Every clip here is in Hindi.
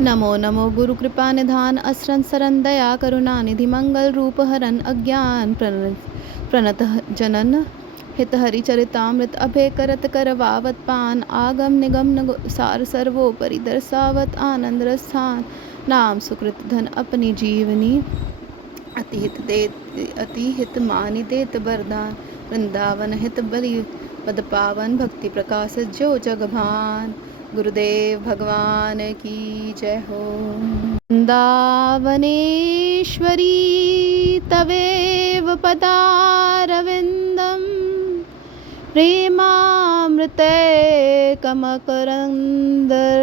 नमो नमो गुरु कृपा निधान असरन सरन दया करुणा निधि मंगल रूप हरन अज्ञान प्रणत जनन हित हरि चरितामृत अभय करत करवावत पान आगम निगम सार सर्वोपरि दर्शावत आनंद रस्थान नाम सुकृत धन अपनी जीवनी अति हित मानि देत वरदान वृंदावन हित बलि पद पावन भक्ति प्रकाश जो जगभान गुरुदेव भगवान की जय हो। वृंदावनेश्वरी तवेव पदारविंदम प्रेमामृतैकमकरन्दर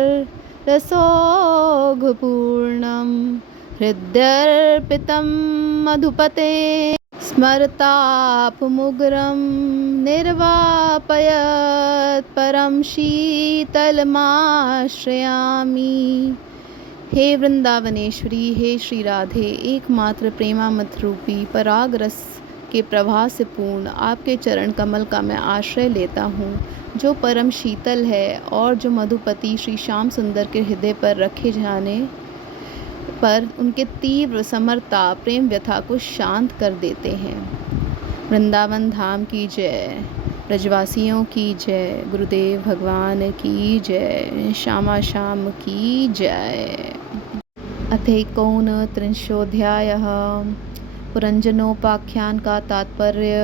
रसोघपूर्णं हृदयर्पितं मधुपते स्मरतापमुग्रं निर्वापयत् परम शीतलमाश्रयामि। हे वृंदावनेश्वरी, हे श्री राधे, एकमात्र प्रेमामृत रूपी पराग रस के प्रवाह से पूर्ण आपके चरण कमल का मैं आश्रय लेता हूँ, जो परम शीतल है और जो मधुपति श्री श्याम सुंदर के हृदय पर रखे जाने पर उनके तीव्र समरता प्रेम व्यथा को शांत कर देते हैं। वृंदावन धाम की जय, ब्रजवासियों की जय, गुरुदेव भगवान की जय, श्यामा श्याम की जय। अथैकोनत्रिंशोऽध्यायः। पुरंजनोपाख्यान का तात्पर्य।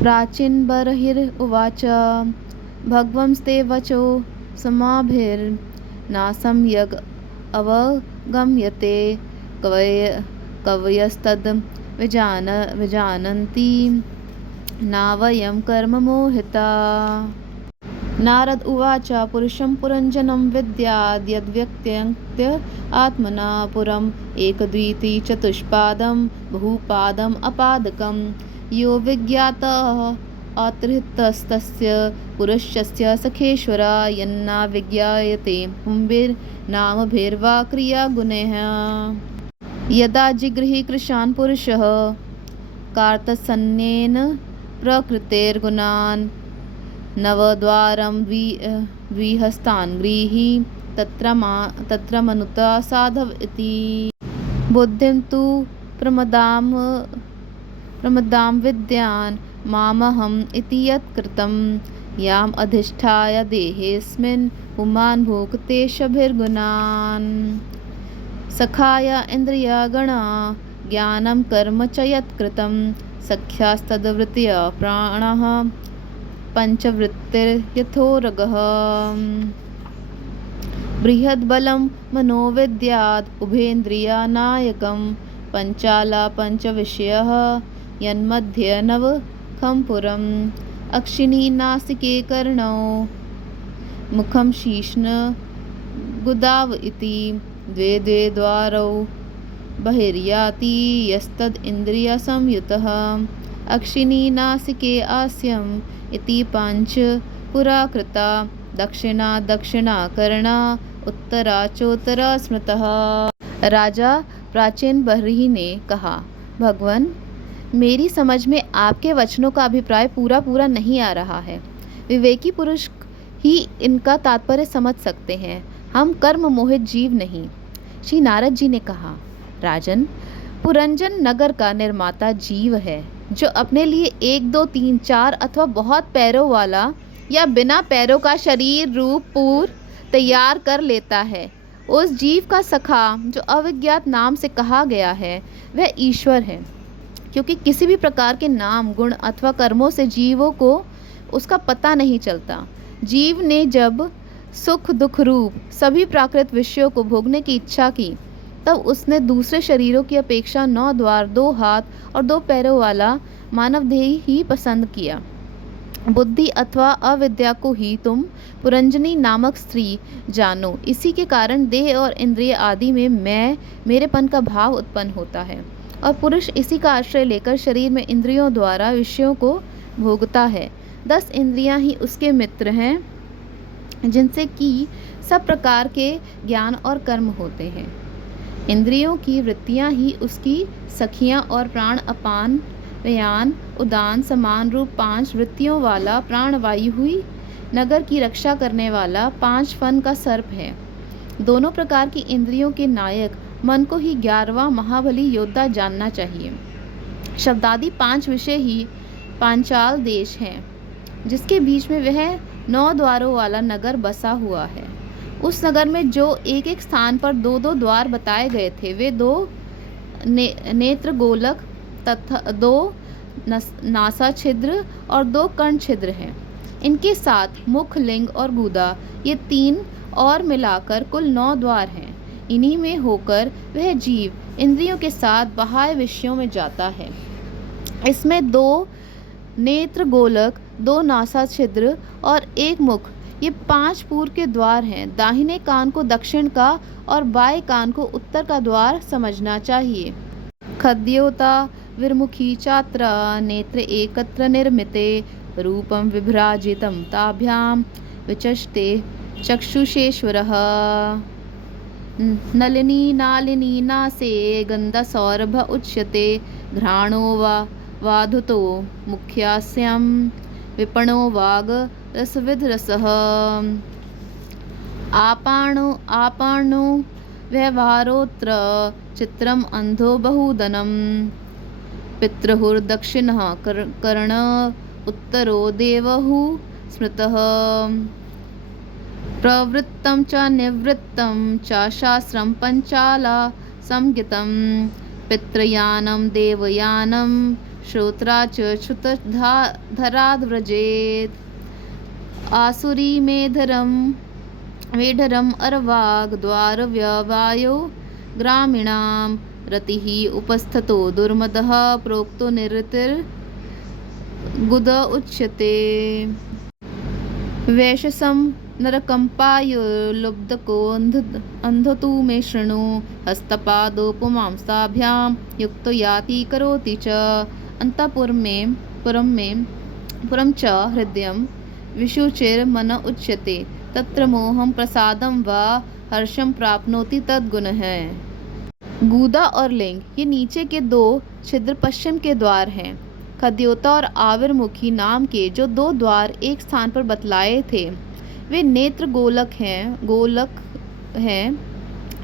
प्राचीन बर्हिरुवाच भगवंस्ते वचो समाभिर्नासं यग अवगम्यते कवयस्तद् विजानन्ति नावयं कर्ममोहिता। नारद उवाच पुरुषं पुरंजनं विद्याद् यद्व्यक्त्यन्त्य आत्मना पुरम् एकदद्विति चतुष्पादं बहुपादम् अपादकं यो विज्ञातः अत्रितस्तस्य पुरुषस्य सखेश्वर यन्ना विज्ञायते पुंभिर्नामभिर्वा क्रियागुणैः। यदा जिगृहि कृशान् पुरुषः कार्तसन्न्येन प्रकृतेर्गुणान् नवद्वारं द्विहस्तान् गृही तत्र मनुता साधव इति। बुद्धिं तु प्रमदां विद्यान् मामहम् इति यत्कृतं याम् अधिष्ठाय देहेऽस्मिन् पुमान् भुङ्क्ते शभिर्गुणान्। सखाय इन्द्रियगणा ज्ञानं कर्म च यत्कृतं सख्यास्तद्वृत्तय प्राणः पञ्चवृत्तिर्यथोरगः। बृहद्बलं मनोविद्यात् उभेन्द्रियानायकं पञ्चाला पञ्चविषयः यन्मध्ये नवखं पुरम् अक्षिणी नासिके कर्णौ मुखं शीर्ष्ण गुदाव इति द्वे द्वे द्वारौ बहिर्याति यस्तद् इन्द्रियसंयुतः अक्षिणी नासिके आस्यम् इति पञ्च पुराकृता दक्षिणा दक्षिणाकर्णा उत्तरा चोत्तरा स्मृतः। राजा प्राचीन बर्ही ने कहा, भगवान, मेरी समझ में आपके वचनों का अभिप्राय पूरा नहीं आ रहा है। विवेकी पुरुष ही इनका तात्पर्य समझ सकते हैं, हम कर्म मोहित जीव नहीं। श्री नारद जी ने कहा, राजन, पुरंजन नगर का निर्माता जीव है, जो अपने लिए 1 2 3 4 अथवा बहुत पैरों वाला या बिना पैरों का शरीर रूप पूर्व तैयार कर लेता है। उस जीव का सखा जो अविज्ञात नाम से कहा गया है वह ईश्वर है, क्योंकि किसी भी प्रकार के नाम गुण अथवा कर्मों से जीवों को उसका पता नहीं चलता। जीव ने जब सुख दुख रूप सभी प्राकृत विषयों को भोगने की इच्छा की, तब उसने दूसरे शरीरों की अपेक्षा 9 द्वार 2 हाथ और 2 पैरों वाला मानव देह ही पसंद किया। बुद्धि अथवा अविद्या को ही तुम पुरंजनी नामक स्त्री जानो। इसी के कारण देह और इंद्रिय आदि में मैं मेरेपन का भाव उत्पन्न होता है, और पुरुष इसी का आश्रय लेकर शरीर में इंद्रियों द्वारा विषयों को भोगता है। 10 इंद्रियां ही उसके मित्र हैं, जिनसे कि सब प्रकार के ज्ञान और कर्म होते हैं। इंद्रियों की वृत्तियां ही उसकी सखियां और प्राण अपान व्यान उदान समान रूप 5 वृत्तियों वाला प्राणवायु हुई। नगर की रक्षा करने वाला 5 फन का सर्प है। दोनों प्रकार की इंद्रियों के नायक मन को ही 11वां महाबली योद्धा जानना चाहिए। शब्दादि 5 विषय ही पांचाल देश हैं, जिसके बीच में वह 9 द्वारों वाला नगर बसा हुआ है। उस नगर में जो एक एक स्थान पर 2-2 द्वार बताए गए थे, वे 2 नेत्र गोलक तथा 2 नासा छिद्र और 2 कर्ण छिद्र हैं। इनके साथ मुख, लिंग और गुदा, ये 3 और मिलाकर कुल 9 द्वार हैं। इन्हीं में होकर वह जीव इंद्रियों के साथ बाह्य विषयों में जाता है। इसमें 2 नेत्र गोलक, 2 नासा छिद्र और 1 मुख, ये 5 पूर्व के द्वार हैं। दाहिने कान को दक्षिण का और बाएं कान को उत्तर का द्वार समझना चाहिए। खद्योता विर्मुखी चात्रा नेत्र एकत्र निर्मिते रूपं विभ्राजितं ताभ्यां विचष्टे चक्षुषेश्वरः। नलिनी नालिनी नासे गन्धसौरभ उच्यते घ्राणो वा वाधुतो मुख्यास्यां विपणो वाग रसविद रसः। आपाणो व्यवहारोऽत्र चित्रम् अंधो बहुधनं पितृहुर्दक्षिणः कर्ण उत्तरो देवहु स्मृतः। प्रवृत्तं च निवृत्तं च शास्त्रं पंचाला संहितं पितृयानं देवयानं श्रोत्रा च श्रुतधराद् व्रजेत्। आसुरी मेढरम् अर्वाग द्वार व्यवायो ग्रामीणां रतिः उपस्थतो दुर्मदः प्रोक्तो निरतिर् गुद उच्यते। वैशसं नरकंपाय लुब्धको अंधतु मे शृणु हस्तपादोपमांसाभ्यां युक्तो याति करोति च। पुरं च हृदयं विशुचिर मन उच्यते तत्र मोहं प्रसादं वा हर्षं प्राप्नोति तद्गुण है। गुदा और लिंग, ये नीचे के 2 छिद्र पश्चिम के द्वार हैं। खद्योता और आविर्मुखी नाम के जो 2 द्वार एक स्थान पर बतलाए थे, वे नेत्र गोलक हैं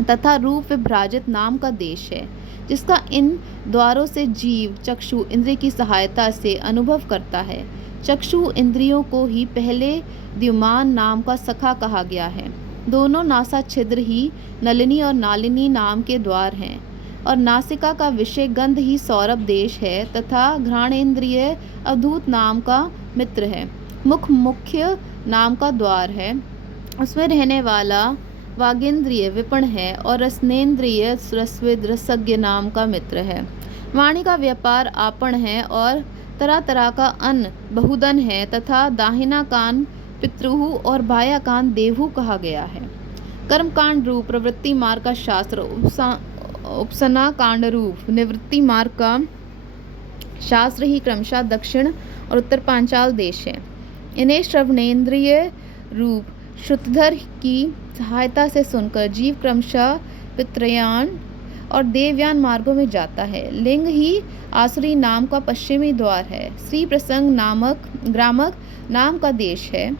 तथा रूप विभ्राजित नाम का देश है, जिसका इन द्वारों से जीव चक्षु इंद्रिय की सहायता से अनुभव करता है। चक्षु इंद्रियों को ही पहले द्युमान नाम का सखा कहा गया है। दोनों नासा छिद्र ही नलिनी और नालिनी नाम के द्वार हैं, और नासिका का विषय गंध ही सौरभ देश है तथा घ्राणेन्द्रिय अवधूत नाम का मित्र है। मुख मुख्य नाम का द्वार है, उसमें रहने वाला वागेंद्रिय विपण है, और रसनेन्द्रिय रसविद रसज्ञ नाम का मित्र है। वाणी का व्यापार आपण है, और तरह तरह का अन्न बहुधन है, तथा दाहिना कान पितृहु और बाया कान देवहु कहा गया है। कर्मकांड रूप प्रवृत्ति मार्ग का शास्त्र, उपसना कांड रूप निवृत्ति मार्ग का शास्त्र ही क्रमशः दक्षिण और उत्तर पांचाल देश है। इन्हें श्रवणेन्द्रिय रूप श्रुतधर की सहायता से सुनकर जीव क्रमशः पितृयान और देवयान मार्गों में जाता है। लिंग ही आसुरी नाम का पश्चिमी द्वार है। श्री प्रसंग ग्रामक नाम का देश है,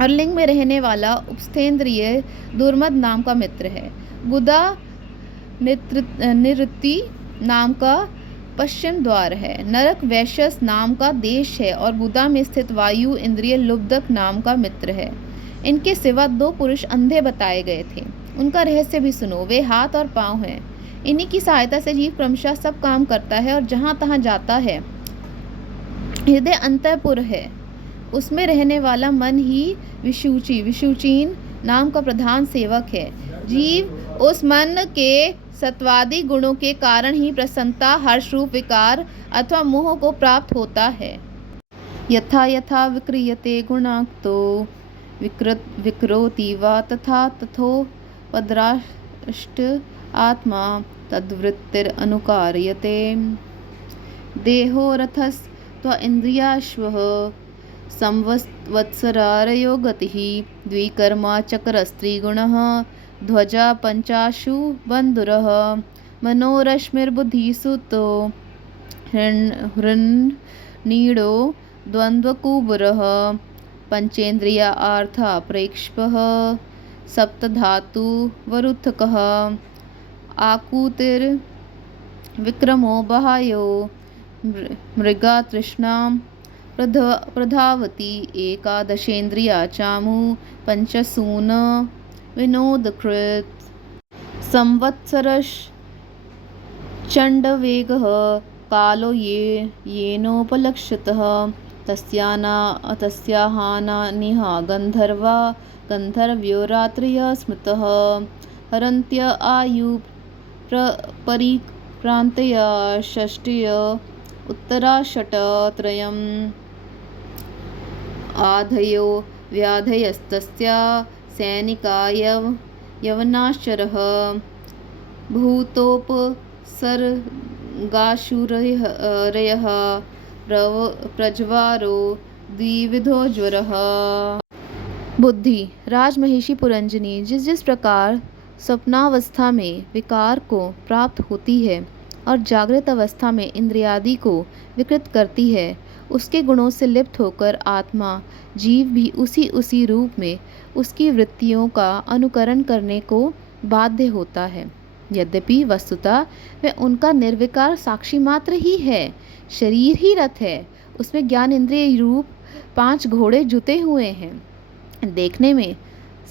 और लिंग में रहने वाला उपस्थेंद्रिय दुर्मद नाम का मित्र है। गुदा निवृत्ति नाम का पश्चिम द्वार है। नरक वैश्यस नाम का देश है, और गुदा में स्थित वायु इंद्रिय लुब्धक नाम का मित्र है। इनके सिवा 2 पुरुष अंधे बताए गए थे, उनका रहस्य भी सुनो। वे हाथ और पाँव हैं। इन्हीं की सहायता से जीव क्रमशः सब काम करता है और जहाँ तहाँ जाता है। हृदय अंतःपुर है, उसमें रहने वाला मन ही विशुचीन नाम का प्रधान सेवक है। जीव उस मन के सत्वादि गुणों के कारण ही प्रसन्नता, हर्ष रूप विकार अथवा मोह को प्राप्त होता है। यथा यथा विक्रियते गुणाक्तो विकरोति वा तथा तथोपद्राष्ट आत्मा तद्वृत्तिर अनुकार्यते। देहो रथस्त्व इंद्रियाश्वः संवत्सरारयो गतिः द्विकर्मा चक्रस्त्रिगुणः ध्वजा पंचाशु बन्धुरः मनोरश्मिर्बुद्धिसुतो हृन्नीडो द्वन्द्वकुबुरः पंचेन्द्रिया आर्था प्रेक्ष्पः सप्तधातुवरुत्थकः आकुतिर्विक्रमो बाह्यो मृगा तृष्णां प्रधावति एकादशेन्द्रिया चामु पंचसून विनोदकृत् संवत्सरश्चण्डवेगः कालो येनोपलक्ष्यतः तस्याहानिह गन्धर्वा गन्धर्व्यो रात्रयः स्मृतः हरन्त्य परिक्रान्तया षष्ट्य उत्तराषट्त्रयम् आधयो व्याधयस्तस्या सैनिका यवनाश्चरः भूतोपसर्गाशुरयः प्रज्वारो द्विविधो ज्वरः। बुद्धि राजमहिषी पुरंजनी जिस जिस प्रकार स्वप्नावस्था में विकार को प्राप्त होती है और जागृत अवस्था में इंद्रियादि को विकृत करती है, उसके गुणों से लिप्त होकर आत्मा जीव भी उसी रूप में उसकी वृत्तियों का अनुकरण करने को बाध्य होता है। यद्यपि वस्तुतः वह उनका निर्विकार साक्षी मात्र ही है, शरीर ही रथ है, उसमें ज्ञान इंद्रिय रूप 5 घोड़े जुते हुए हैं। देखने में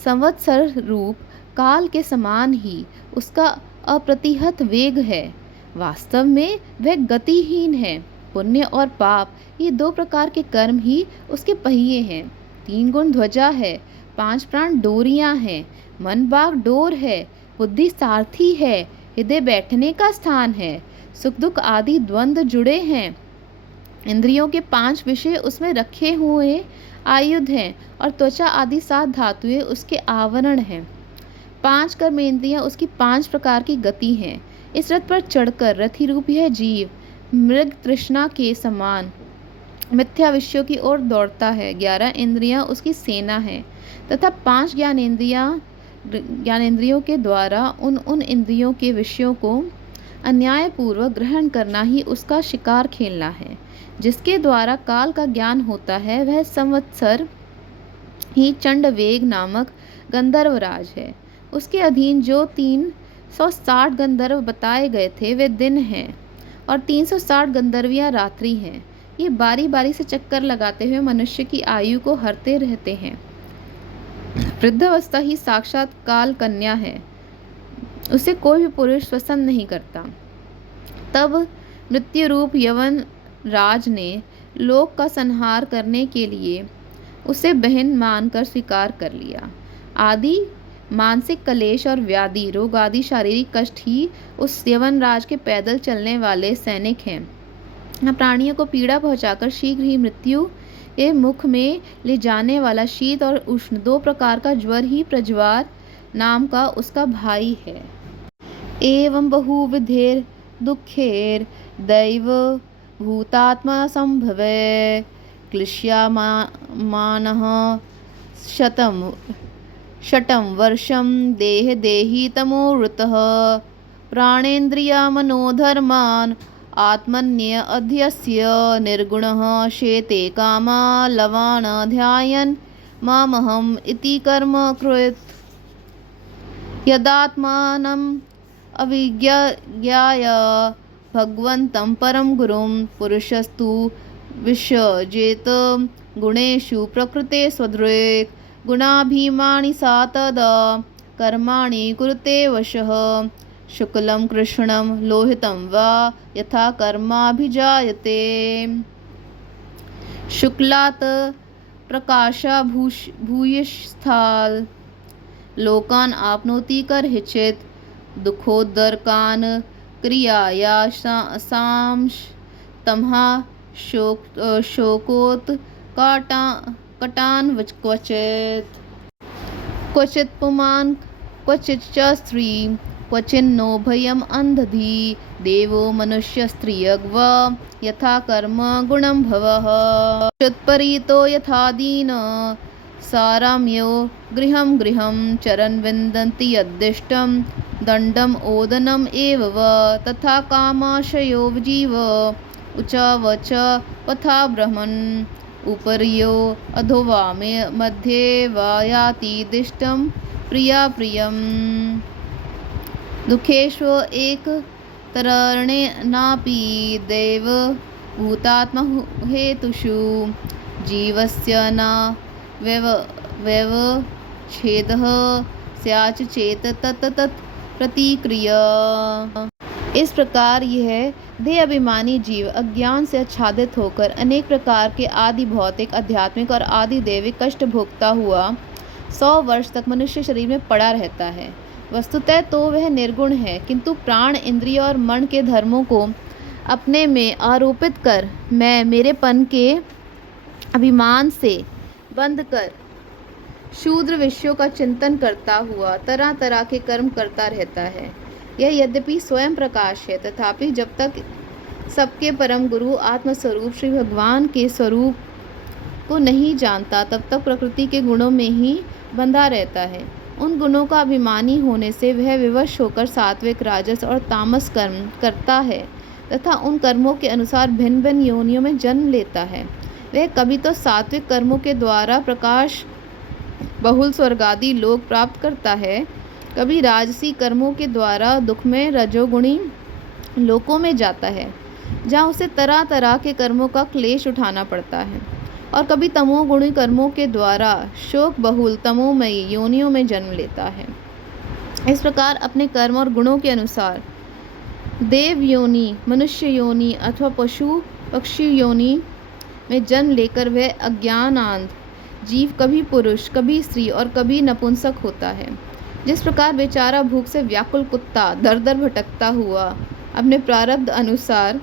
संवत्सर रूप काल के समान ही उसका अप्रतिहत वेग है, वास्तव में वह गतिहीन है। पुण्य और पाप ये 2 प्रकार के कर्म ही उसके पहिए हैं। 3 गुण ध्वजा है, 5 प्राण डोरियां हैं, मन बाग डोर है, बुद्धि सारथी है, हृदय बैठने का स्थान है, सुख दुख आदि द्वंद्व जुड़े हैं, इंद्रियों के 5 विषय उसमें रखे हुए आयुध हैं और त्वचा आदि 7 धातुएं उसके आवरण हैं। 5 कर्मेंद्रियां उसकी 5 प्रकार की गति हैं। इस रथ पर चढ़कर रथी रूप यह जीव मृग तृष्णा के समान मिथ्या विषयों की ओर दौड़ता है। 11 इंद्रियां उसकी सेना है तथा 5 ज्ञानेंद्रियों के द्वारा उन इंद्रियों के विषयों को अन्यायपूर्वक ग्रहण करना ही उसका शिकार खेलना है। जिसके द्वारा काल का ज्ञान होता है वह संवत्सर ही चंडवेग नामक गंधर्वराज है। उसके अधीन जो 360 गंधर्व बताए गए थे वे दिन हैं और 360 गंधर्वियां रात्रि हैं। ये बारी बारी से चक्कर लगाते हुए मनुष्य की आयु को हरते रहते हैं। वृद्धावस्था ही साक्षात काल कन्या है, उसे कोई भी पुरुष पसंद नहीं करता। तब मृत्यु रूप यवन राज ने लोक का संहार करने के लिए उसे बहन मानकर स्वीकार कर लिया। आदि मानसिक कलेश और व्याधि रोग आदि शारीरिक कष्ट ही उस यवन राज के पैदल चलने वाले सैनिक हैं। प्राणियों को पीड़ा पहुंचाकर शीघ्र ही मृत्यु के मुख में ले जाने वाला शीत और उष्ण 2 प्रकार का ज्वर ही प्रज्वार नाम का उसका भाई है। एवं बहुविधेर दुखेर दैव भूतात्मा संभवे क्लिश्यमानः शतं वर्षं देहि तमोवृतः प्राणेन्द्रिया मनोधर्मान् आत्मन्य अध्यस्य निर्गुणः शेते कामा लवान् ध्यायन् मामहम् इति कर्म कृत् यदात्मानम् अविज्ञाय भगवन्तं परं गुरुं पुरुषस्तु विसृजेत गुणेषु प्रकृते स्वदृक् गुणाभिमानी सा तदा कर्माणि कुरुते वशः शुक्लं कृष्णं लोहितं वा यथा कर्माभिजायते शुक्लात् प्रकाशाभूयिष्ठाल् लोकान् आपनोति कर्हिचित् दुःखोदरकान् क्रियाया सांश तमहा शोकोत्कटान् क्वचित् पुमान् क्वचित् च स्त्री क्वचिन्नो भयम् अंधधी देवो मनुष्यस्त्रियग्व यथा कर्म गुणं भवः चुत्परीतो यथा दीन साराम्यो गृहं गृहं चरन् विन्दन्ति यद्दिष्टं दण्डम् ओदनम् एव वा तथा कामाशयो जीव उचावच पथा ब्रह्मन् उपर्यो अधोवा मध्ये वा याति दिष्टं प्रिया प्रियं दुःखेषु एकतरणेनापि दैव भूतात्महेतुषु जीवस्य न व्यवच्छेदः स्यात् चेत तत् प्रतिक्रिया। इस प्रकार यह देह अभिमानी जीव अज्ञान से आच्छादित होकर अनेक प्रकार के आदि भौतिक, आध्यात्मिक और आदि दैविक कष्ट भोगता हुआ 100 वर्ष तक मनुष्य शरीर में पड़ा रहता है। वस्तुतः तो वह निर्गुण है, किंतु प्राण, इंद्रिय और मन के धर्मों को अपने में आरोपित कर मैं मेरेपन के अभिमान से बंध कर शूद्र विषयों का चिंतन करता हुआ तरह तरह के कर्म करता रहता है। यह यद्यपि स्वयं प्रकाश है, तथापि जब तक सबके परम गुरु आत्मस्वरूप श्री भगवान के स्वरूप को नहीं जानता, तब तक प्रकृति के गुणों में ही बंधा रहता है। उन गुणों का अभिमानी होने से वह विवश होकर सात्विक, राजस और तामस कर्म करता है तथा उन कर्मों के अनुसार भिन्न भिन्न योनियों में जन्म लेता है। वह कभी तो सात्विक कर्मों के द्वारा प्रकाश बहुल स्वर्गादि लोक प्राप्त करता है, कभी राजसी कर्मों के द्वारा दुख में रजोगुणी लोकों में जाता है, जहाँ उसे तरह तरह के कर्मों का क्लेश उठाना पड़ता है, और कभी तमोगुणी कर्मों के द्वारा शोक बहुल तमोमयी योनियों में जन्म लेता है। इस प्रकार अपने कर्म और गुणों के अनुसार देव योनि, मनुष्य योनि अथवा पशु पक्षी योनि में जन्म लेकर वह अज्ञानांध जीव कभी पुरुष, कभी स्त्री और कभी नपुंसक होता है। जिस प्रकार बेचारा भूख से व्याकुल कुत्ता दर दर भटकता हुआ अपने प्रारब्ध अनुसार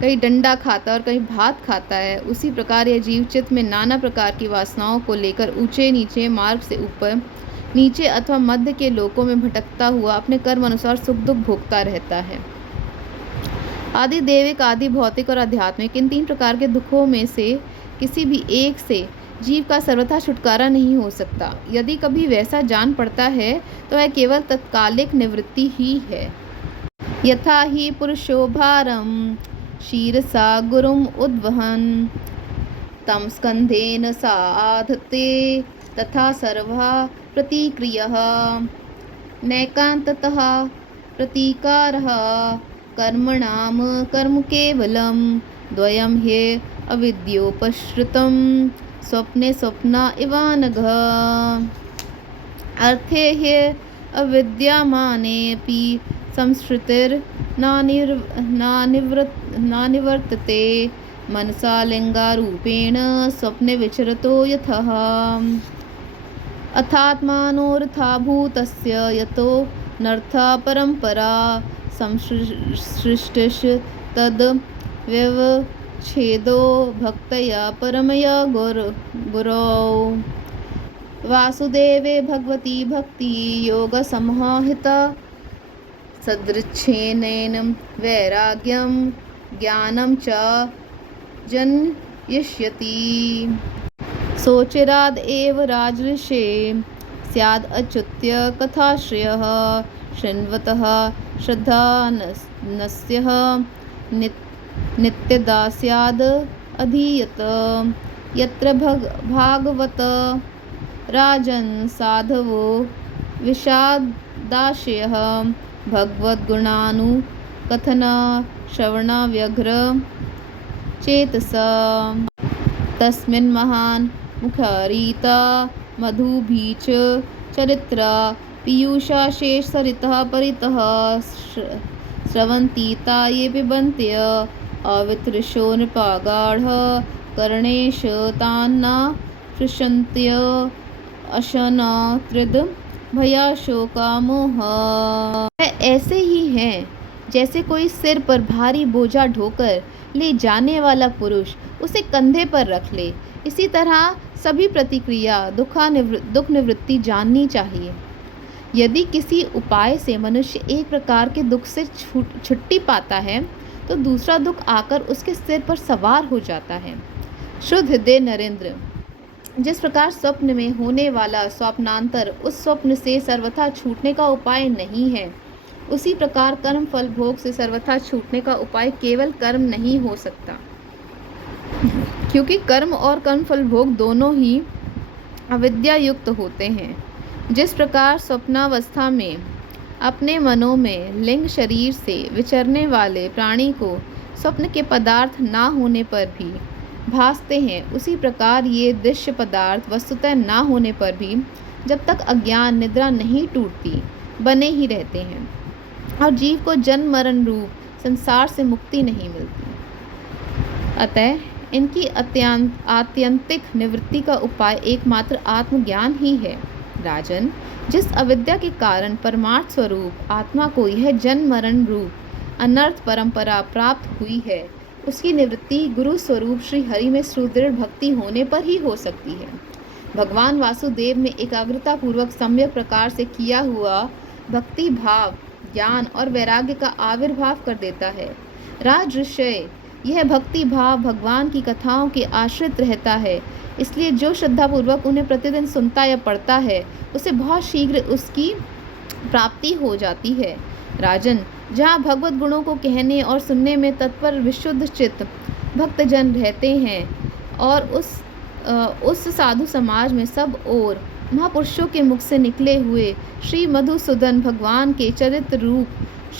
कहीं डंडा खाता और कहीं भात खाता है, उसी प्रकार यह जीव चित्त में नाना प्रकार की वासनाओं को लेकर ऊंचे नीचे, मार्ग से ऊपर नीचे अथवा मध्य के लोकों में भटकता हुआ अपने कर्म अनुसार सुख दुख भोगता रहता है। आदि दैविक, आदि भौतिक और आध्यात्मिक, इन 3 प्रकार के दुखों में से किसी भी एक से जीव का सर्वथा छुटकारा नहीं हो सकता। यदि कभी वैसा जान पड़ता है तो वह केवल तत्कालिक निवृत्ति ही है। यथा ही पुरुषो भारम शीरसा गुरुम उद्वहन तम स्कंधेन साधते तथा सर्वा प्रतिक्रियः नैकान्ततः प्रतीकारः कर्मणाम कर्म केवलम द्वयम ह्य अविद्योपश्रितम स्वप्ने स्वप्ना इवानघ अर्थे ह्य अविद्यमानेऽपि संसृतिर्नानिवर्तते मनसा लिंगारूपेण स्वप्ने विचरतो यतः अथात्मानोऽर्थाभूतस्य यतो नर्था परंपरा संसृष्टिश तद व्यवच्छेदो भक्तया परमया गुरौ वासुदेवे भगवती भक्ति योग समाहिता सदृच्छेनेन वैराग्यम ज्ञानम च जनयिष्यति सोचिराद एव राजर्षे स्याद् अच्युत्य कथाश्रयः शृण्वतः श्रद्धानस्यः नित्यदा स्याद् अधीयत यत्र भागवत राजन् साधवो विषादाशयः भगवद्गुणानुकथन श्रवणाव्यग्र चेतसा तस्मिन् महान् मुखारीता मधुभीच चरित्रा पीयूषा शेष सरितः परितः स्रवन्तीता ये पिबन्त्य अवितृशो नृपागाढ कर्णेश तान्ना पृशन्त्य अशना त्रिद भयाशोका मोह। ऐसे ही हैं जैसे कोई सिर पर भारी बोझा ढोकर ले जाने वाला पुरुष उसे कंधे पर रख ले। इसी तरह सभी प्रतिक्रिया दुख निवृत्ति जाननी चाहिए। यदि किसी उपाय से मनुष्य एक प्रकार के दुख से छुट्टी पाता है तो दूसरा दुख आकर उसके सिर पर सवार हो जाता है। शुद्ध हृदय नरेंद्र, जिस प्रकार स्वप्न में होने वाला स्वप्नांतर उस स्वप्न से सर्वथा छूटने का उपाय नहीं है, उसी प्रकार कर्म फल भोग से सर्वथा छूटने का उपाय केवल कर्म नहीं हो सकता। क्योंकि कर्म और कर्मफल भोग दोनों ही अविद्या युक्त होते हैं। जिस प्रकार स्वप्नावस्था में अपने मनों में लिंग शरीर से विचरने वाले प्राणी को स्वप्न के पदार्थ ना होने पर भी भासते हैं, उसी प्रकार ये दृश्य पदार्थ वस्तुतः ना होने पर भी जब तक अज्ञान निद्रा नहीं टूटती बने ही रहते हैं और जीव को जन्म मरण रूप संसार से मुक्ति नहीं मिलती। अतः इनकी आत्यंतिक निवृत्ति का उपाय एकमात्र आत्मज्ञान ही है। राजन, जिस अविद्या के कारण परमार्थ स्वरूप आत्मा को यह जन्म मरण रूप अनर्थ परंपरा प्राप्त हुई है, उसकी निवृत्ति गुरु स्वरूप श्री हरि में सुदृढ़ भक्ति होने पर ही हो सकती है। भगवान वासुदेव में एकाग्रता पूर्वक सम्यक प्रकार से किया हुआ भक्ति भाव ज्ञान और वैराग्य का आविर्भाव कर देता है। राजऋषय, यह भक्ति भाव भगवान की कथाओं के आश्रित रहता है, इसलिए जो श्रद्धापूर्वक उन्हें प्रतिदिन सुनता या पढ़ता है उसे बहुत शीघ्र उसकी प्राप्ति हो जाती है। राजन, जहाँ भगवत गुणों को कहने और सुनने में तत्पर विशुद्ध चित्त भक्तजन रहते हैं और उस साधु समाज में सब और महापुरुषों के मुख से निकले हुए श्री मधुसूदन भगवान के चरित्र रूप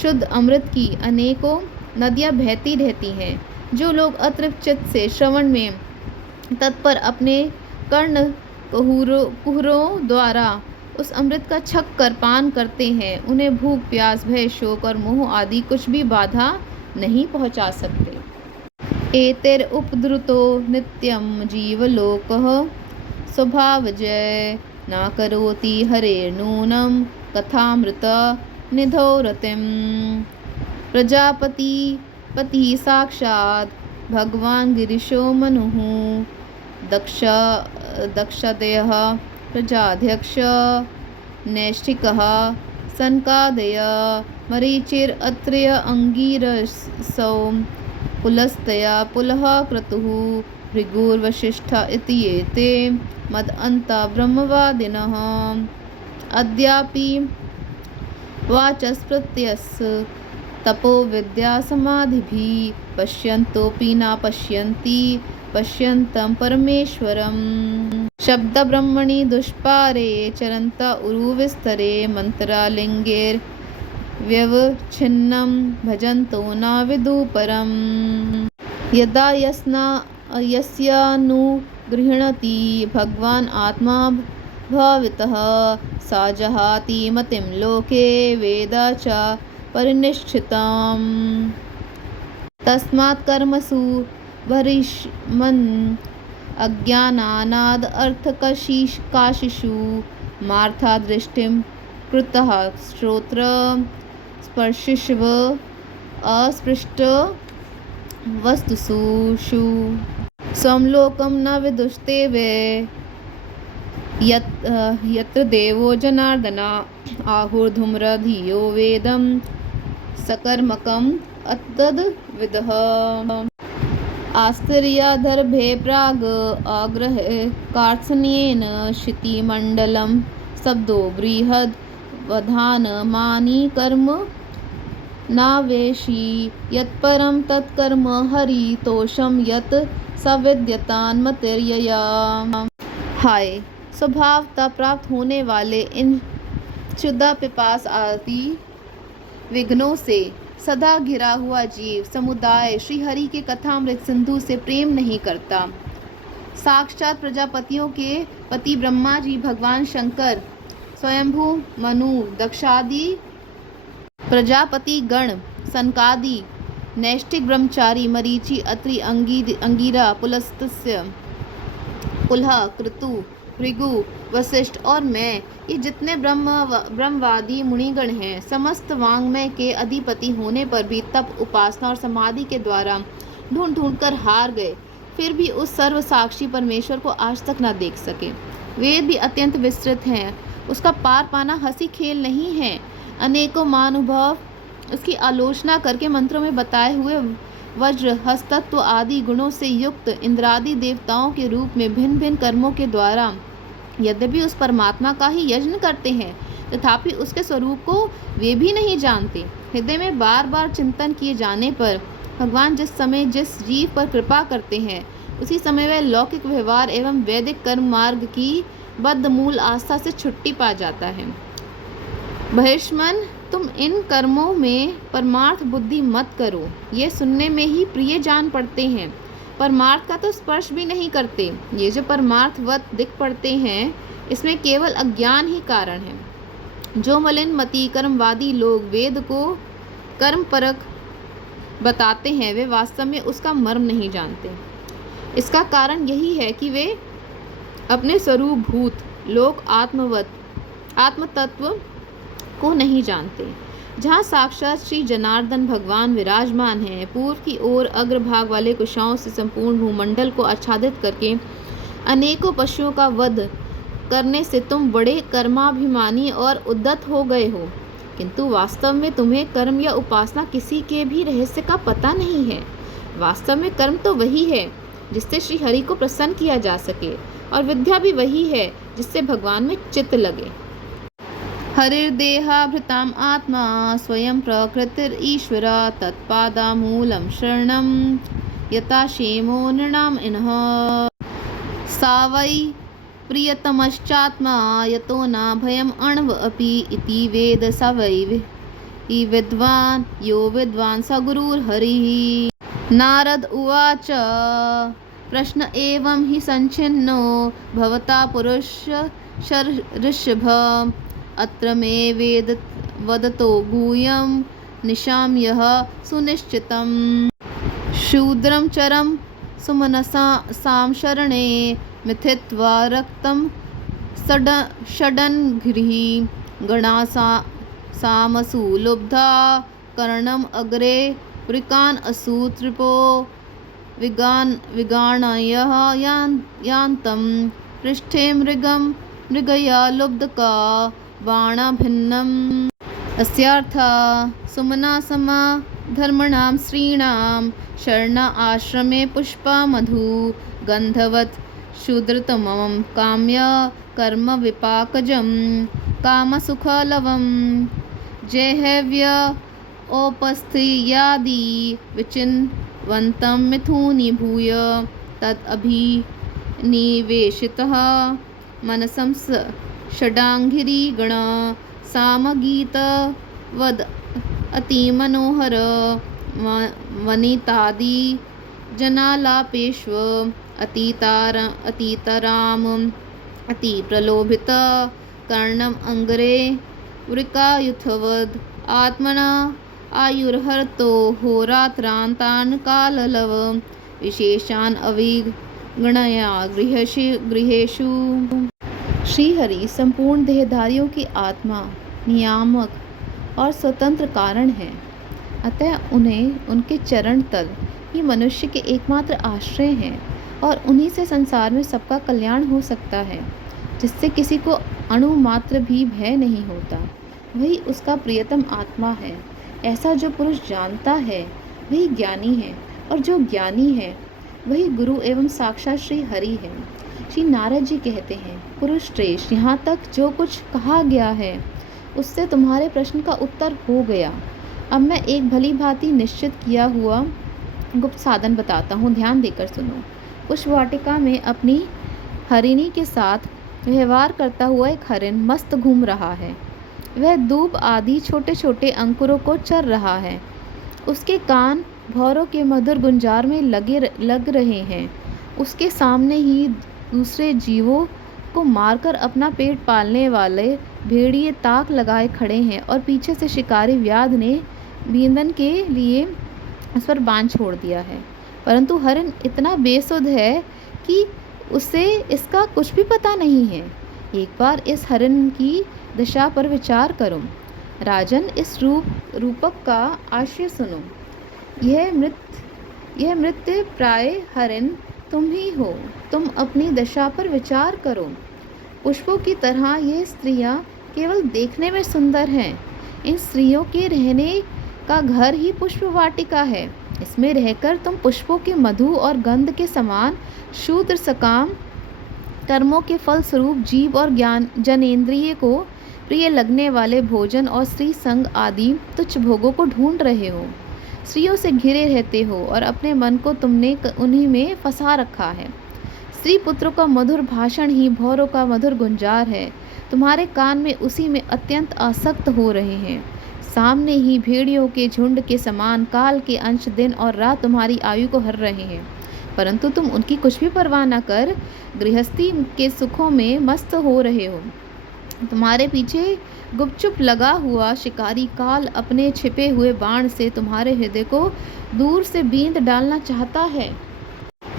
शुद्ध अमृत की अनेकों नदियाँ बहती रहती हैं। जो लोग अतृप्त चित्त से श्रवण में तत्पर अपने कर्ण कुहरों द्वारा उस अमृत का छक कर पान करते हैं, उन्हें भूख प्यास भय शोक और मोह आदि कुछ भी बाधा नहीं पहुंचा सकते। एतेर उपद्रुतो नित्यम जीवलोकः स्वभावजय न करोति हरेर्नूनं कथामृत निधौ रतिम्। प्रजापति पति साक्षात् भगवान गिरीशो मनुः दक्षदयः प्रजाध्यक्ष नैष्ठिकः सनकादय मरीचिर अत्र्य अंगीरसौ पुलस्त्या पुलः क्रतुः भृगुर्वसिष्ठ इति एते मदन्ता ब्रह्मवादिनः। अद्यापि वाचस्पत्यस् तपो विद्या समाधिभिः पश्यन्तोऽपि न पश्यन्ति पश्यन्तं परमेश्वरम्। शब्द ब्रह्मणि दुष्पारे चरन्त उरुविस्तरे मन्त्रालिङ्गैर् व्यवच्छिन्नं भजन्तो न विदुः परम्। यदा यस्यानुगृह्णति भगवान् आत्मा भावितः सा जहाति मतिं लोके वेद च परिनिष्ठितम्। तस्मात् कर्मसु भरिष्मन् अज्ञानानाद् अर्थकाशिषु मार्था दृष्टिं कृतः श्रोत्र स्पर्शिष्व अस्पृष्ट वस्तुषु समलोकं न विदुषते वै यत्र देवो जनार्दन आहुर्धूम्रधियो वेदं सकर्मकम् अतद्विदः। आस्तिर्यादर्भे प्राग् आग्रहे कार्त्स्न्येन क्षितिमण्डलं शब्दो बृहद् वधानमानि कर्म नावेशी यत्परं तत्कर्म हरितोषं यत् सविद्यतान्मतिर्यया। हाय, स्वभावतः प्राप्त होने वाले इन क्षुधा पिपास आदि विघ्नों से सदा घिरा हुआ जीव समुदाय श्री हरि के कथामृत सिंधु से प्रेम नहीं करता। साक्षात प्रजापतियों के पति ब्रह्मा जी, भगवान शंकर, स्वयंभू मनु, दक्षादि प्रजापति गण, सनकादि नैष्ठिक ब्रह्मचारी, मरीचि, अत्रि, अंगीरा, पुलस्त्य, पुलह, क्रतु, भृगु, वशिष्ठ और मैं, ये जितने ब्रह्मवादी मुनिगण हैं, समस्त वांग्मय के अधिपति होने पर भी तप, उपासना और समाधि के द्वारा ढूंढ कर हार गए, फिर भी उस सर्व साक्षी परमेश्वर को आज तक न देख सके। वेद भी अत्यंत विस्तृत हैं, उसका पार पाना हंसी खेल नहीं है। अनेकों महानुभाव उसकी आलोचना करके मंत्रों में बताए हुए वज्र, हस्तत्व आदि गुणों से युक्त इंद्रादि देवताओं के रूप में भिन्न भिन्न कर्मों के द्वारा यद्यपि उस परमात्मा का ही यजन करते हैं, तथापि उसके स्वरूप को वे भी नहीं जानते। हृदय में बार बार चिंतन किए जाने पर भगवान जिस समय जिस जीव पर कृपा करते हैं उसी समय वह लौकिक व्यवहार एवं वैदिक कर्म मार्ग की बद्ध मूल आस्था से छुट्टी पा जाता है। बहिष्मन, तुम इन कर्मों में परमार्थ बुद्धि मत करो, ये सुनने में ही प्रिय जान पड़ते हैं, परमार्थ का तो स्पर्श भी नहीं करते। ये जो परमार्थवत दिख पड़ते हैं, इसमें केवल अज्ञान ही कारण है। जो मलिन मति कर्मवादी लोग वेद को कर्म परक बताते हैं, वे वास्तव में उसका मर्म नहीं जानते। इसका कारण यही है कि वे अपने स्वरूप भूत लोक आत्मतत्व को नहीं जानते। जहाँ साक्षात श्री जनार्दन भगवान विराजमान हैं, पूर्व की ओर अग्रभाग वाले कुशाओं से संपूर्ण भूमंडल को आच्छादित करके अनेकों पशुओं का वध करने से तुम बड़े कर्माभिमानी और उद्दत हो गए हो, किंतु वास्तव में तुम्हें कर्म या उपासना किसी के भी रहस्य का पता नहीं है। वास्तव में कर्म तो वही है जिससे श्री हरि को प्रसन्न किया जा सके, और विद्या भी वही है जिससे भगवान में चित्त लगे। हरिर्देहाभृताम् आत्मा स्वयं प्रकृतिरीश्वर तत्पादामूलं शरणं यथा क्षेमो नृणाम् इनः। सा वै प्रियतमश्चात्मा यतो न भयम् अण्व अपि इति वेद स वै विद्वान् यो विद्वान् स गुरुर्हरिः। नारद उवाच प्रश्न एवं हि संचिन्नो भवता पुरुषर्षभ अत्र मे वेद वदतो गुह्यं निशाम्यः सुनिश्चितम्। शूद्रं चरं सुमनसां शरणे मिथित्वा रक्तं षडन्घ्रिः गणा सामसु लुब्धा कर्णम् अग्रे वृकान् असूत्रिपो विगाणयः यान्तं पृष्ठे मृगं मृगया लुब्धका बाणाभिन्नम्। अस्यार्था सुमना समा धर्मणां स्त्रीणां शरण आश्रमे पुष्पा मधु गन्धवत् शूद्रतमं काम्य कर्म विपाकजं कामसुखलवं जेहव्य औपस्थ्यादि विचिन्वन्तं मिथुनीभूय तदभिनिवेशितः मनसं षडाङ्घ्रि गण सामगीत वद अतिमनोहर वनितादि जनालापेष्व अतीतराम अतिप्रलोभित कर्णम् अङ्गरे वृकायुथवद् आत्मना आयुर्हर्तो होरात्रान्तान् काललव विशेषान् अविगणया गृहेषु। श्रीहरि संपूर्ण देहधारियों की आत्मा, नियामक और स्वतंत्र कारण है, अतः उन्हें उनके चरण तल ही मनुष्य के एकमात्र आश्रय हैं, और उन्हीं से संसार में सबका कल्याण हो सकता है, जिससे किसी को अणु मात्र भी भय नहीं होता। वही उसका प्रियतम आत्मा है। ऐसा जो पुरुष जानता है वही ज्ञानी है, और जो ज्ञानी है वही गुरु एवं साक्षात श्री हरि है। श्री नारद जी कहते हैं, पुरुष श्रेष्ठ, यहाँ तक जो कुछ कहा गया है उससे तुम्हारे प्रश्न का उत्तर हो गया। अब मैं एक भली भांति निश्चित किया हुआ गुप्त साधन बताता हूँ, ध्यान देकर सुनो। पुष्प वाटिका में अपनी हरिणी के साथ व्यवहार करता हुआ एक हरिण मस्त घूम रहा है। वह दूब आदि छोटे छोटे अंकुरों को चर रहा है। उसके कान भौरों के मधुर गुंजार में लग रहे हैं। उसके सामने ही दूसरे जीवों को मारकर अपना पेट पालने वाले भेड़िए ताक लगाए खड़े हैं, और पीछे से शिकारी व्याध ने बींदन के लिए उस पर बाण छोड़ दिया है। परंतु हरिण इतना बेसुध है कि उसे इसका कुछ भी पता नहीं है। एक बार इस हरिण की दशा पर विचार करो। राजन, इस रूपक का आशय सुनो। यह मृत्यु प्राय हरिण तुम ही हो। तुम अपनी दशा पर विचार करो। पुष्पों की तरह ये स्त्रियां केवल देखने में सुंदर हैं। इन स्त्रियों के रहने का घर ही पुष्प वाटिका है। इसमें रहकर तुम पुष्पों के मधु और गंध के समान शूद्र सकाम कर्मों के फल स्वरूप जीव और ज्ञान जनेंद्रिय को प्रिय लगने वाले भोजन और स्त्री संग आदि तुच्छ भोगों को ढूंढ रहे हो। स्त्रियों से घिरे रहते हो और अपने मन को तुमने उन्हीं में फंसा रखा है। स्त्री पुत्रों का मधुर भाषण ही भौरों का मधुर गुंजार है। तुम्हारे कान में उसी में अत्यंत आसक्त हो रहे हैं। सामने ही भेड़ियों के झुंड के समान काल के अंश दिन और रात तुम्हारी आयु को हर रहे हैं, परंतु तुम उनकी कुछ भी परवाह न कर गृहस्थी के सुखों में मस्त हो रहे हो। तुम्हारे पीछे गुपचुप लगा हुआ शिकारी काल अपने छिपे हुए बाण से तुम्हारे हृदय को दूर से बींध डालना चाहता है।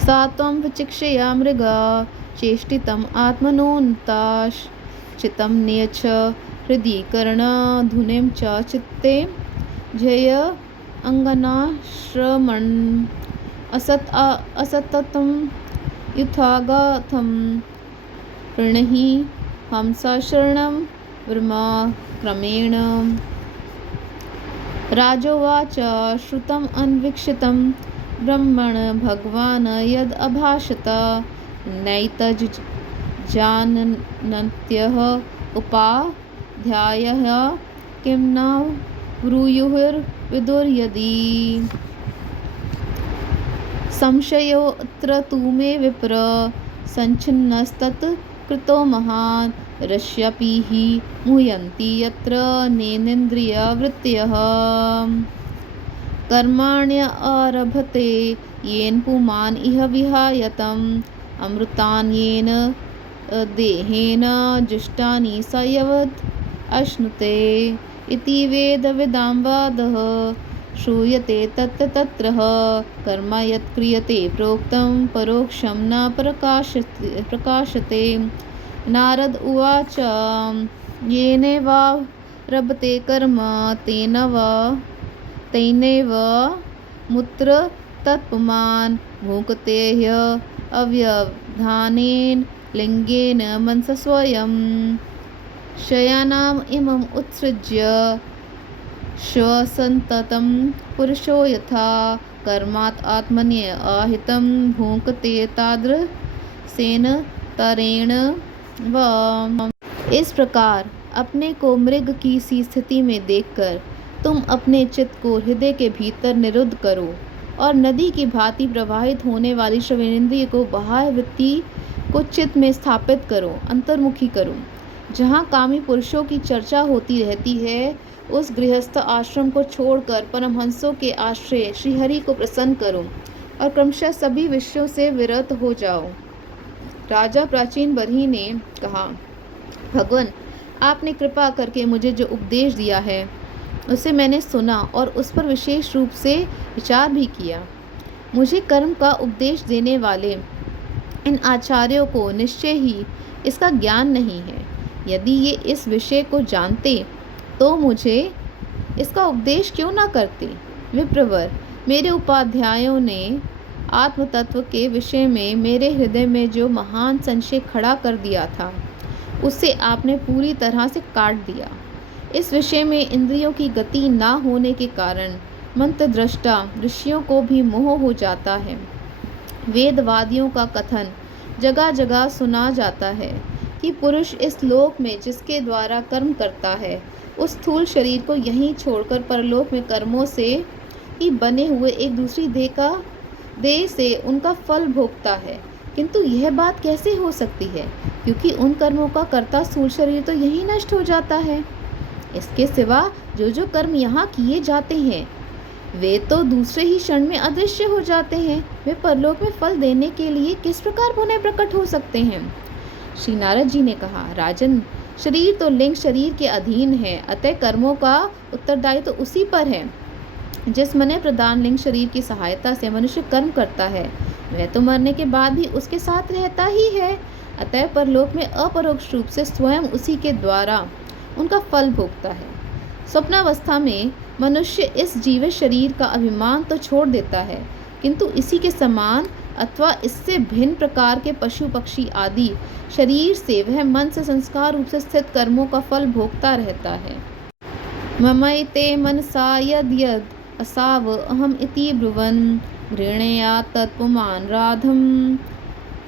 सात्वं विचिक्षया मृगा चेष्टितम् आत्मनोन्ताश चित्तं नियच्छ हृदि कर्णधुनिं च चित्ते जय अङ्गनाश्रमन् असततं युथागतं प्रणहि हंसा शरणं ब्रह्मा क्रमेण। राजोवाच श्रुतम् अन्वीक्षितं ब्रह्मण भगवान् यद् अभाषत नैतज्जानन्त्यः उपाध्यायः किं न ब्रूयुर्विदुर्यदि। संशयोऽत्र तु मे विप्र सञ्छिन्नस्तत् कृतो महान् रश्यापि हि मुह्यन्ति यत्र नेन्द्रियवृत्तयः। कर्माण्यरभते येन पुमान् इह विहायतम् अमृतान् येन देहेन जुष्टानि स यवद् अश्नुते इति वेदविदां वादः श्रूयते तत्र तत्रः कर्म यत् क्रियते प्रोक्तं परोक्षं न प्रकाशते। नारद उवाच येनैवारभते कर्म तेनैव मुत्र तत्पुमान् भुङ्क्ते अव्यवधानेन लिङ्गेन मनसा स्वयं। शयानाम् इमम् उत्सृज्य श्वसन्ततं पुरुषो यथा कर्मात् आत्मन्याहितं भुङ्क्ते तादृशेन तरेण वा। इस प्रकार अपने को मृग की सी स्थिति में देखकर तुम अपने चित्त को हृदय के भीतर निरुद्ध करो और नदी की भांति प्रवाहित होने वाली श्रवणेन्द्रिय को बाह्य वृत्ति को चित्त में स्थापित करो, अंतर्मुखी करो। जहाँ कामी पुरुषों की चर्चा होती रहती है, उस गृहस्थ आश्रम को छोड़कर परमहंसों के आश्रय श्रीहरि को प्रसन्न करो और क्रमशः सभी विषयों से विरत हो जाओ। राजा प्राचीन बरही ने कहा, भगवान, आपने कृपा करके मुझे जो उपदेश दिया है उसे मैंने सुना और उस पर विशेष रूप से विचार भी किया। मुझे कर्म का उपदेश देने वाले इन आचार्यों को निश्चय ही इसका ज्ञान नहीं है। यदि ये इस विषय को जानते तो मुझे इसका उपदेश क्यों ना करते। विप्रवर, मेरे उपाध्यायों ने आत्म तत्व के विषय में मेरे हृदय में जो महान संशय खड़ा कर दिया था उसे आपने पूरी तरह से काट दिया। इस विषय में इंद्रियों की गति ना होने के कारण मंत्रद्रष्टा ऋषियों को भी मोह हो जाता है। वेदवादियों का कथन जगह जगह सुना जाता है कि पुरुष इस लोक में जिसके द्वारा कर्म करता है उस स्थूल शरीर को यहीं छोड़कर परलोक में कर्मों से ही बने हुए एक दूसरी देह से उनका फल भोगता है। किंतु यह बात कैसे हो सकती है, क्योंकि उन कर्मों का कर्ता स्थूल शरीर तो यहीं नष्ट हो जाता है। इसके सिवा जो कर्म यहाँ किए जाते हैं वे तो दूसरे ही क्षण में अदृश्य हो जाते हैं। वे परलोक में फल देने के लिए किस प्रकार पुनः प्रकट हो सकते हैं। श्री नारद जी ने कहा, राजन, शरीर तो लिंग शरीर के अधीन है, अतः कर्मों का उत्तरदायित्व तो उसी पर है। जिस मन प्रधान लिंग शरीर की सहायता से मनुष्य कर्म करता है वह तो मरने के बाद भी उसके साथ रहता ही है। अतः परलोक में अपरोक्ष रूप से स्वयं उसी के द्वारा उनका फल भोगता है। स्वप्नावस्था में मनुष्य इस जीवित शरीर का अभिमान तो छोड़ देता है, किंतु इसी के समान अथवा इससे भिन्न प्रकार के पशु पक्षी आदि शरीर से वह मन से संस्कार रूप से स्थित कर्मों का फल भोगता रहता है। ममैते मनसा यद् यद् असाव अहम इति ब्रुवन् गृह्णया तत्पुमान् राधं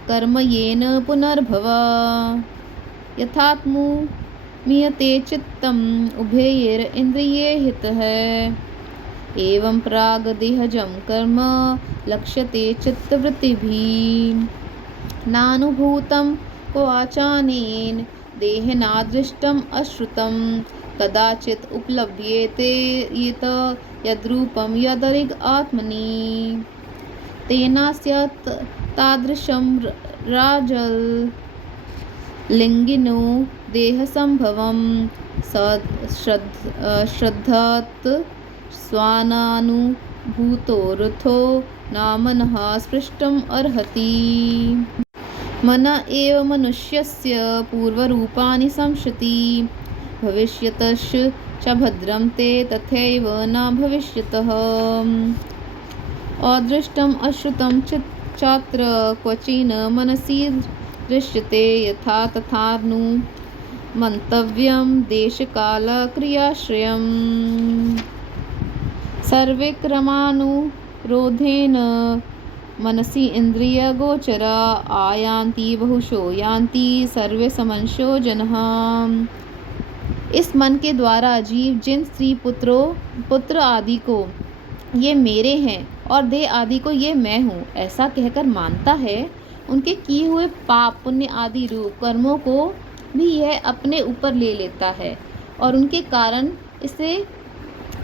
कर्म येन पुनर्भव। यथात्मु मीयते चित्तम् उभयैर इंद्रिये हितः एवं प्रागदेहजं कर्म लक्ष्यते चित्तवृत्तिभिः। नानुभूतं क्वाचानेन देहेनादृष्टम् अश्रुतं कदाचित् उपलभ्येते यत् यद्रूपं यदरिग आत्मनि। तेनास्य तादृशं राजल लिंगिनो देहसंभवं श्रद्धात् स्वानानुभूतोऽर्थो न मनः स्पृष्टम् अर्हति। मन एव मनुष्यस्य पूर्वरूपाणि संशति भविष्यतश्च च भद्रं ते तथैव न भविष्यतः। अदृष्टम् अश्रुतं चात्र क्वचिन् मनसि दृश्यते यथा तथानु मंतव्यं देशकालक्रियाश्रयम्। सर्वे क्रमानुरोधेन मनसि इंद्रियगोचरा आयान्ति बहुशो यान्ति सर्वे समंशो जनः। इस मन के द्वारा जीव जिन स्त्री पुत्र आदि को ये मेरे हैं और देह आदि को ये मैं हूँ ऐसा कहकर मानता है, उनके किए हुए पाप पुण्य आदि रूप कर्मों को भी यह अपने ऊपर ले लेता है और उनके कारण इसे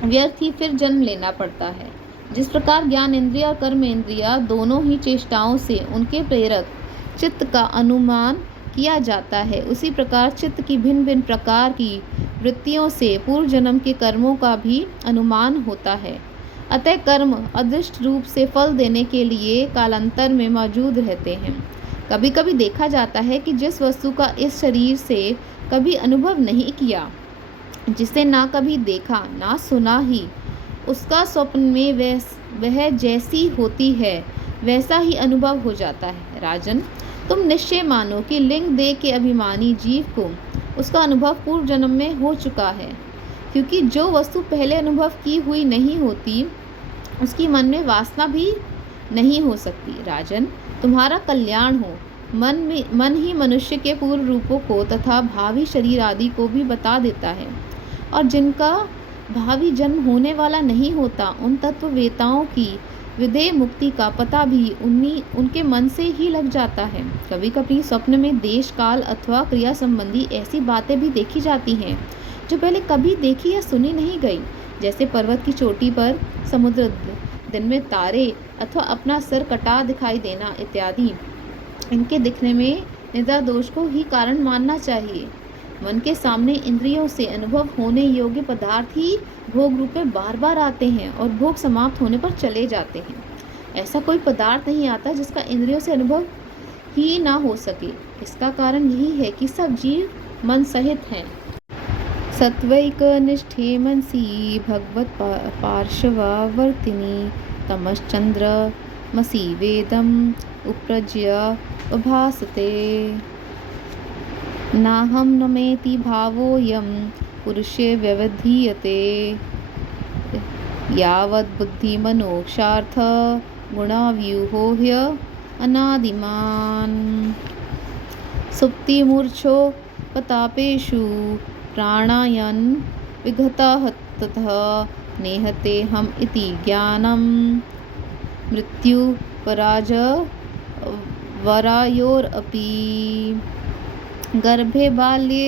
व्यर्थ ही फिर जन्म लेना पड़ता है। जिस प्रकार ज्ञान इंद्रिय और कर्म इंद्रिया दोनों ही चेष्टाओं से उनके प्रेरक चित्त का अनुमान किया जाता है, उसी प्रकार चित्त की भिन्न भिन्न प्रकार की वृत्तियों से पूर्व जन्म के कर्मों का भी अनुमान होता है। अतः कर्म अदृष्ट रूप से फल देने के लिए कालांतर में मौजूद रहते हैं। कभी कभी देखा जाता है कि जिस वस्तु का इस शरीर से कभी अनुभव नहीं किया, जिसे ना कभी देखा ना सुना ही, उसका स्वप्न में वह जैसी होती है वैसा ही अनुभव हो जाता है। राजन, तुम निश्चय मानो कि लिंग देह के अभिमानी जीव को उसका अनुभव पूर्व जन्म में हो चुका है, क्योंकि जो वस्तु पहले अनुभव की हुई नहीं होती उसकी मन में वासना भी नहीं हो सकती। राजन, तुम्हारा कल्याण हो। मन ही मनुष्य के पूर्व रूपों को तथा भावी शरीर आदि को भी बता देता है, और जिनका भावी जन्म होने वाला नहीं होता उन तत्ववेताओं की विदेह मुक्ति का पता भी उनके मन से ही लग जाता है। कभी कभी स्वप्न में देश काल अथवा क्रिया संबंधी ऐसी बातें भी देखी जाती हैं जो पहले कभी देखी या सुनी नहीं गई, जैसे पर्वत की चोटी पर समुद्र, दिन में तारे अथवा अपना सिर कटा दिखाई देना इत्यादि। इनके दिखने में निद्रा दोष को ही कारण मानना चाहिए। मन के सामने इंद्रियों से अनुभव होने योग्य पदार्थ ही भोग रूप में बार बार आते हैं और भोग समाप्त होने पर चले जाते हैं। ऐसा कोई पदार्थ नहीं आता जिसका इंद्रियों से अनुभव ही ना हो सके। इसका कारण यही है कि सब जीव मन सहित हैं। सत्वैक निष्ठे मनसी भगवत पार्श्ववर्तिनी तमश्चंद्र मसी वेदम उप्रज्य उभासते। नाहं नमेति भावोऽयं पुरुषे व्यवधीयते यावद् बुद्धिमनोक्षार्थ गुणाव्यूहो ह्य अनादिमान्। सुप्तिमूर्छो पतापेषु प्राणायन् विगतः ततः नेहते हम इति ज्ञानं मृत्यु पराज वरायोरपि। गर्भे बाल्ये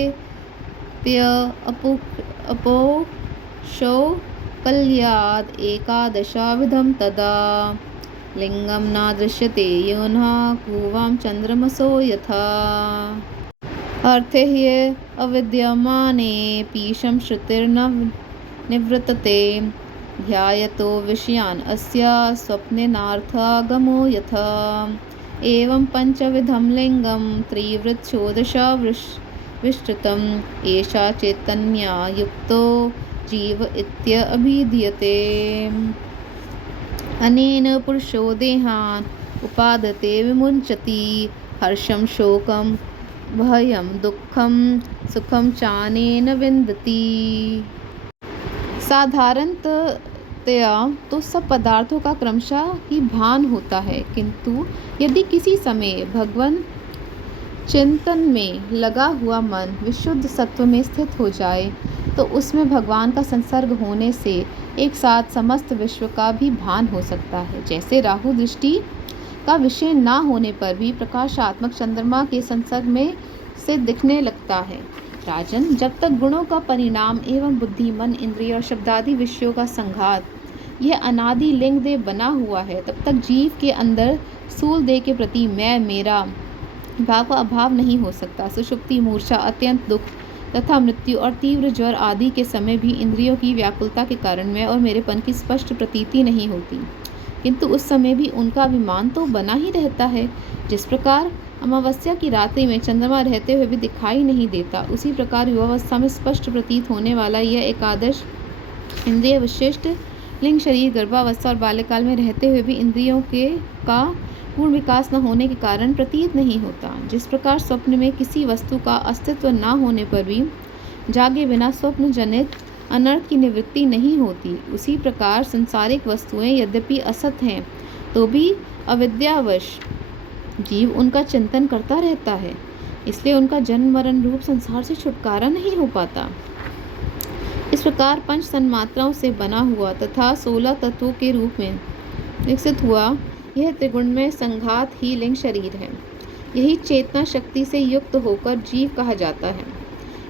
अपोषौ कल्याद् एकादशाविधं तदा लिंगं न दृश्यते योनः कुवां चंद्रमसो यथा। अर्थे ह्य अविद्यमाने पीशं श्रुतिर्न निवृत्तते ध्यायतो विषयान् अस्य स्वप्नेनार्थागमो यथा। एवं पंचविधं लिंगं त्रिवृच्छोदशा विस्तृतम् एषा चैतन्या युक्तो जीव इत्यभिधीयते। अनेन पुरुषो देहान् उपादते विमुञ्चति हर्षं शोकं भयं दुःखं सुखं चानेन विन्दति। साधारणतया तो सब पदार्थों का क्रमशः ही भान होता है, किंतु यदि किसी समय भगवान चिंतन में लगा हुआ मन विशुद्ध सत्व में स्थित हो जाए तो उसमें भगवान का संसर्ग होने से एक साथ समस्त विश्व का भी भान हो सकता है। जैसे राहु दृष्टि का विषय ना होने पर भी प्रकाशात्मक चंद्रमा के संसर्ग में से दिखने लगता है। राजन, जब तक गुणों का परिणाम एवं बुद्धि, मन, इंद्रिय और शब्दादि विषयों का संघात यह अनादि लिंग देह बना हुआ है, तब तक जीव के अंदर स्थूल देह के प्रति मैं, मेरा भाव का अभाव नहीं हो सकता। सुषुप्ति, मूर्छा, अत्यंत दुख तथा मृत्यु और तीव्र ज्वर आदि के समय भी इंद्रियों की व्याकुलता के कारण मैं और मेरेपन की स्पष्ट प्रतीति नहीं होती, किंतु उस समय भी उनका अभिमान तो बना ही रहता है। जिस प्रकार अमावस्या की रात्रि में चंद्रमा रहते हुए भी दिखाई नहीं देता, उसी प्रकार युवावस्था में स्पष्ट प्रतीत होने वाला यह एकादश इंद्रिय विशिष्ट लिंग शरीर गर्भावस्था और बाल्यकाल में रहते हुए भी इंद्रियों के का पूर्ण विकास न होने के कारण प्रतीत नहीं होता। जिस प्रकार स्वप्न में किसी वस्तु का अस्तित्व न होने पर भी जागे बिना स्वप्न जनित अनर्थ की निवृत्ति नहीं होती, उसी प्रकार संसारिक वस्तुएं यद्यपि असत हैं तो भी अविद्यावश जीव उनका चिंतन करता रहता है, इसलिए उनका जन्म मरण रूप संसार से छुटकारा नहीं हो पाता। इस प्रकार पंच तन्मात्राओं से बना हुआ तथा 16 तत्वों के रूप में विकसित हुआ यह त्रिगुणमय संघात ही लिंग शरीर है। यही चेतना शक्ति से युक्त होकर जीव कहा जाता है।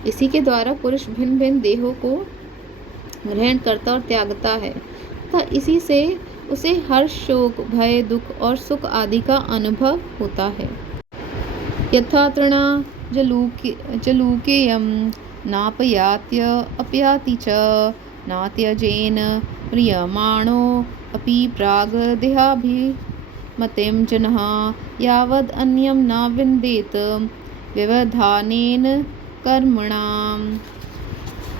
इसी के द्वारा पुरुष भिन्न भिन्न देहों को ग्रहण करता और त्यागता है तथा इसी से उसे हर्ष, शोक, भय, दुख और सुख आदि का अनुभव होता है। यथा तृणा जलूकेयं नापयात्य अपयाति च नात्यजेन प्रियमाणो अपि प्राग देहाभिमतिं जनः यावद् अन्यं न विन्देत व्यवधानेन कर्मणां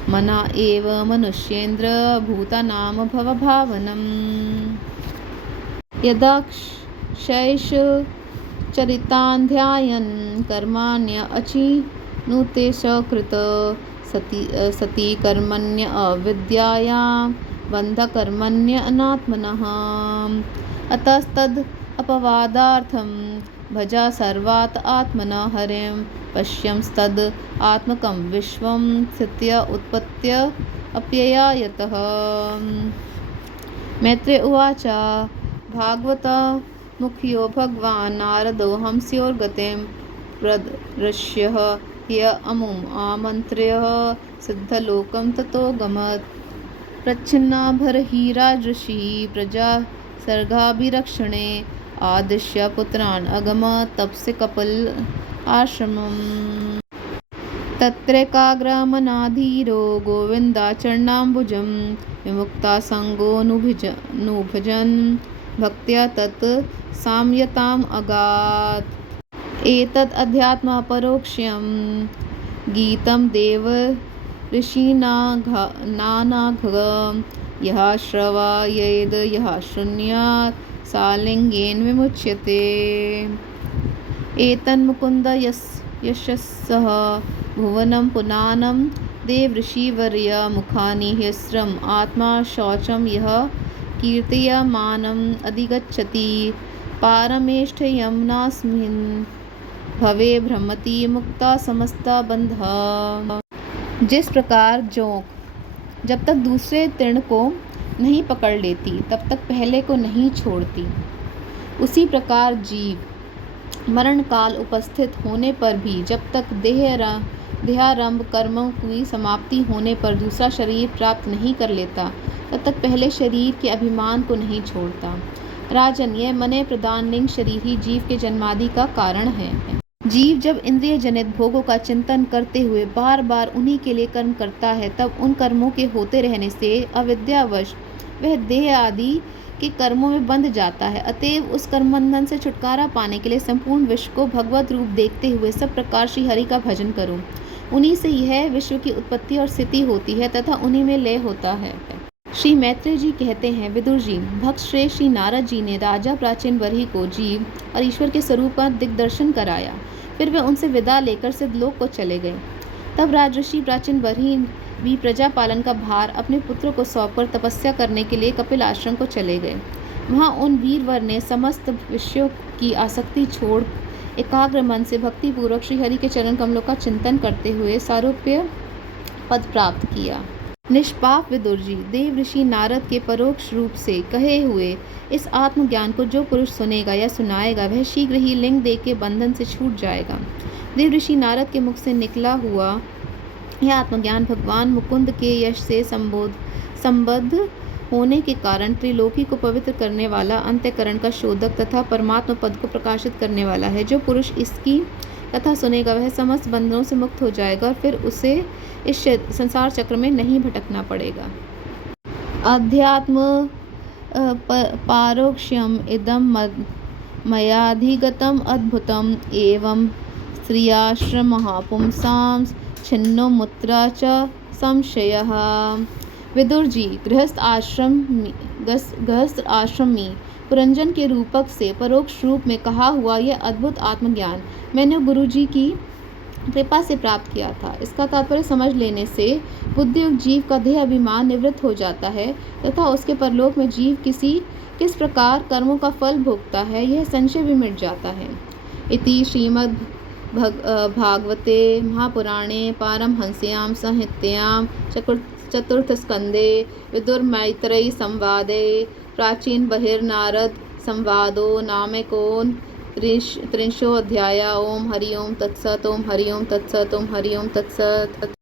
मना एव मनुष्येन्द्र भूतानां भवभावनम्। यदा शैष चरितान् ध्यायन् कर्माण्य अचिनुते सकृत सति कर्मण्य अविद्यायां बन्धकर्मण्य अनात्मनः अतस्तद् अपवादार्थं भजा सर्वात् आत्मना हरिं पश्यंस्तद् आत्मकं विश्वं स्थित्य उत्पत्त्य अप्ययायतः। मैत्रेय उवाच भागवता मुख्यो भगवान् नारदो हंस्योर्गतिं प्रदर्श्य ह्य अमुम् आमन्त्र्य सिद्धलोकं ततो गमत्। प्रच्छन्नाभरहिराजृषिः प्रजा सर्गाभिरक्षणे आदिश्य पुत्रान् अगमत् तपसि कपिल आश्रमम्। तत्रैकाग्रमनाधीरो गोविन्दाचरणाम्बुजं विमुक्तासङ्गो नुभजन् भक्त्या तत् साम्यताम् अगात्। एतद् अध्यात्मापरोक्ष्यं गीतं देव ऋषीणानाघ यः श्रवयेद् यः शृणुयात् सालिङ्गेन विमुच्यते। एतन्मुकुन्द यशसः भुवनं पुनानं देवऋषिवर्य मुखानि ह्यस्रम् आत्मा शौचं यः कीर्तयमानम् अधिगच्छति पारमेष्ठ यमुनास्मिन् भवे भ्रमति मुक्ता समस्ता बंधा। जिस प्रकार जोंक जब तक दूसरे तृण को नहीं पकड़ लेती तब तक पहले को नहीं छोड़ती, उसी प्रकार जीव मरण काल उपस्थित होने पर भी जब तक देहारंभ कर्मों की समाप्ति होने पर दूसरा शरीर प्राप्त नहीं कर लेता तब तक पहले शरीर के अभिमान को नहीं छोड़ता। राजन, यह मने प्रदान लिंग शरीर ही जीव के जन्मादि का कारण है। जीव जब इंद्रिय जनित भोगों का चिंतन करते हुए बार बार उन्हीं के लिए कर्म करता है, तब उन कर्मों के होते रहने से अविद्यावश वह देह आदि के कर्मों में बंध जाता है। अतएव उस कर्म बंधन से छुटकारा पाने के लिए संपूर्ण विश्व को भगवत रूप देखते हुए सब प्रकार श्री हरि का भजन करो। उन्हीं से यह विश्व की उत्पत्ति और स्थिति होती है तथा उन्हीं में लय होता है। श्री मैत्रेय जी कहते हैं, विदुर जी, भक्त श्रेष्ठ श्री नारद जी ने राजा प्राचीन बरही को जीव और ईश्वर के स्वरूप का दिग्दर्शन कराया। फिर वे उनसे विदा लेकर सिद्धलोक को चले गए। तब राजऋषि प्राचीन बरही भी प्रजा पालन का भार अपने पुत्र को सौंपकर तपस्या करने के लिए कपिल आश्रम को चले गए। वहाँ उन वीरवर ने समस्त विषयों की आसक्ति छोड़ एकाग्र मन से भक्तिपूर्वक श्रीहरि के चरण कमलों का चिंतन करते हुए सारूप्य पद प्राप्त किया। निष्पाप विदुर जी, देव ऋषि नारद के परोक्ष रूप से कहे हुए इस आत्मज्ञान को जो पुरुष सुनेगा या सुनाएगा वह शीघ्र ही लिंग देह के बंधन से छूट जाएगा। देव ऋषि नारद के मुख से निकला हुआ यह आत्मज्ञान भगवान मुकुंद के यश से संबद्ध होने के कारण त्रिलोकी को पवित्र करने वाला, अंतःकरण का शोधक तथा परमात्मा पद को प्रकाशित करने वाला है। जो पुरुष इसकी कथा सुनेगा वह समस्त बंधनों से मुक्त हो जाएगा और फिर उसे इस संसार चक्र में नहीं भटकना पड़ेगा। अध्यात्म पारोक्ष्यम इदम मयाधिगतम अद्भुतम एवं स्त्रियाश्रमः पुंसां छिन्नो मुत्रा च संशयः। विदुर जी, गृहस्थ आश्रमी पुरंजन के रूपक से परोक्ष रूप में कहा हुआ यह अद्भुत आत्मज्ञान मैंने गुरु जी की कृपा से प्राप्त किया था। इसका तात्पर्य समझ लेने से बुद्धियुक्त जीव का देह अभिमान निवृत्त हो जाता है तथा उसके परलोक में जीव किस प्रकार कर्मों का फल भोगता है यह संशय भी मिट जाता है। इति श्रीमद् भागवते महापुराणे पारमहंस्यां संहितायां चतुर्थस्कंदे विदुरमैत्रेयी संवादे प्राचीन बहिर्नारद संवादो नामैकोनत्रिंशोऽध्यायः। ओम हरि ओम तत्सत्। ओम हरि ओम तत्सत्। ओम हरि ओम तत्सत्।